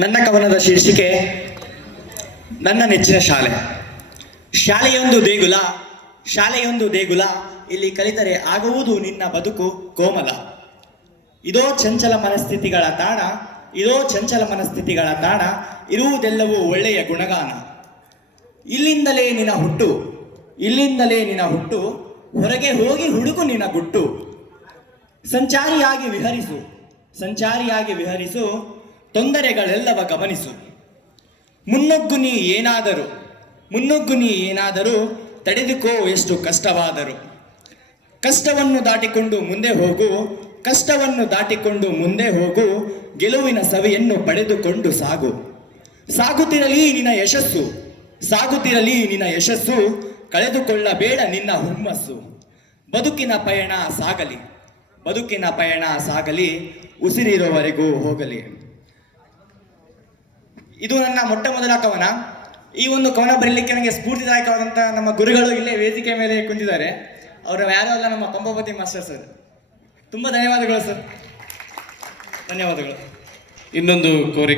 ನನ್ನ ಕವನದ ಶೀರ್ಷಿಕೆ ನನ್ನ ನೆಚ್ಚಿನ ಶಾಲೆ. ಶಾಲೆಯೊಂದು ದೇಗುಲ, ಶಾಲೆಯೊಂದು ದೇಗುಲ, ಇಲ್ಲಿ ಕಲಿತರೆ ಆಗುವುದು ನಿನ್ನ ಬದುಕು ಕೋಮಲ. ಇದೋ ಚಂಚಲ ಮನಸ್ಥಿತಿಗಳ ತಾಣ, ಇದೋ ಚಂಚಲ ಮನಸ್ಥಿತಿಗಳ ತಾಣ, ಇರುವುದೆಲ್ಲವೂ ಒಳ್ಳೆಯ ಗುಣಗಾನ. ಇಲ್ಲಿಂದಲೇ ನಿನ್ನ ಹುಟ್ಟು, ಇಲ್ಲಿಂದಲೇ ನಿನ್ನ ಹುಟ್ಟು, ಹೊರಗೆ ಹೋಗಿ ಹುಡುಕು ನಿನ್ನ ಗುಟ್ಟು. ಸಂಚಾರಿಯಾಗಿ ವಿಹರಿಸು, ಸಂಚಾರಿಯಾಗಿ ವಿಹರಿಸು, ತೊಂದರೆಗಳೆಲ್ಲವ ಗಮನಿಸು. ಮುನ್ನುಗ್ಗು ನೀ ಏನಾದರೂ, ಮುನ್ನುಗ್ಗು ನೀ ಏನಾದರೂ, ತಡೆದುಕೋ ಎಷ್ಟು ಕಷ್ಟವಾದರೂ. ಕಷ್ಟವನ್ನು ದಾಟಿಕೊಂಡು ಮುಂದೆ ಹೋಗು, ಕಷ್ಟವನ್ನು ದಾಟಿಕೊಂಡು ಮುಂದೆ ಹೋಗು, ಗೆಲುವಿನ ಸವಿಯನ್ನು ಪಡೆದುಕೊಂಡು ಸಾಗು. ಸಾಗುತ್ತಿರಲಿ ನಿನ್ನ ಯಶಸ್ಸು, ಸಾಗುತ್ತಿರಲಿ ನಿನ್ನ ಯಶಸ್ಸು, ಕಳೆದುಕೊಳ್ಳಬೇಡ ನಿನ್ನ ಹುಮ್ಮಸ್ಸು. ಬದುಕಿನ ಪಯಣ ಸಾಗಲಿ, ಬದುಕಿನ ಪಯಣ ಸಾಗಲಿ, ಉಸಿರಿರುವವರೆಗೂ ಹೋಗಲಿ. ಇದು ನನ್ನ ಮೊಟ್ಟ ಮೊದಲ ಕವನ. ಈ ಒಂದು ಕವನ ಬರೀಲಿಕ್ಕೆ ನನಗೆ ಸ್ಫೂರ್ತಿದಾಯಕವಾದಂಥ ನಮ್ಮ ಗುರುಗಳು ಇಲ್ಲೇ ವೇದಿಕೆ ಮೇಲೆ ಕುಂತಿದ್ದಾರೆ. ಅವರು ಯಾರೋ ಅಲ್ಲ, ನಮ್ಮ ಪಂಪಾಪತಿ ಮಾಸ್ಟರ್ ಸರ್. ತುಂಬ ಧನ್ಯವಾದಗಳು ಸರ್, ಧನ್ಯವಾದಗಳು. ಇನ್ನೊಂದು ಕೋರಿಕೆ.